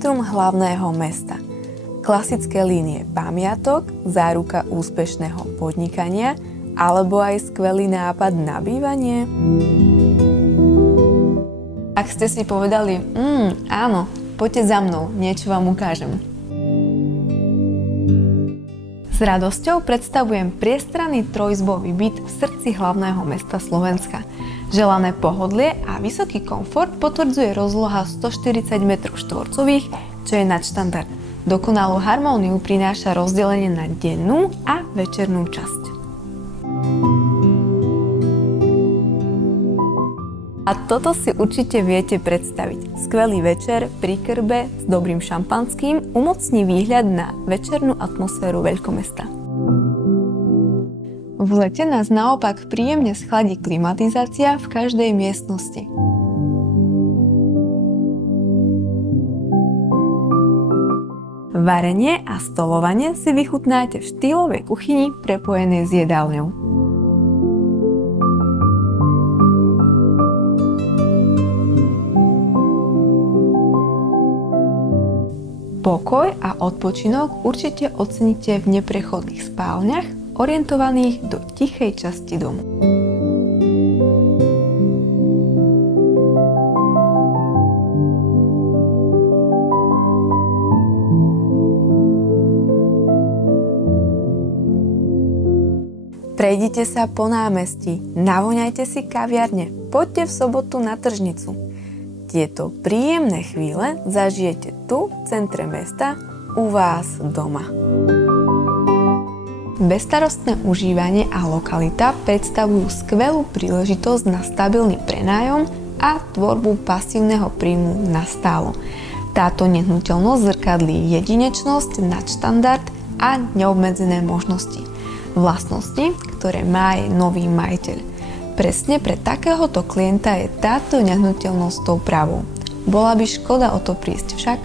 centrum hlavného mesta. Klasické línie pamiatok, záruka úspešného podnikania alebo aj skvelý nápad na bývanie? Ak ste si povedali, áno, poďte za mnou, niečo vám ukážem. S radosťou predstavujem priestranný trojizbový byt v srdci hlavného mesta Slovenska. Želané pohodlie a vysoký komfort potvrdzuje rozloha 140 m2, čo je nadštandard. Dokonalú harmóniu prináša rozdelenie na dennú a večernú časť. A toto si určite viete predstaviť. Skvelý večer pri krbe s dobrým šampanským umocní výhľad na večernú atmosféru veľkomesta. V lete nás naopak príjemne schladí klimatizácia v každej miestnosti. Varenie a stolovanie si vychutnáte v štýlovej kuchyni prepojenej s jedálňou. Pokoj a odpočinok určite oceníte v neprechodných spálniach, orientovaných do tichej časti domu. Prejdite sa po námestí, navoňajte si kaviarne, poďte v sobotu na tržnicu. Tieto príjemné chvíle zažijete tu, v centre mesta, u vás doma. Bezstarostné užívanie a lokalita predstavujú skvelú príležitosť na stabilný prenájom a tvorbu pasívneho príjmu na stálo. Táto nehnuteľnosť zrkadlí jedinečnosť, nadštandard a neobmedzené možnosti. Vlastnosti, ktoré má aj nový majiteľ. Presne pre takéhoto klienta je táto nehnuteľnosť tou pravou. Bola by škoda o to prísť však,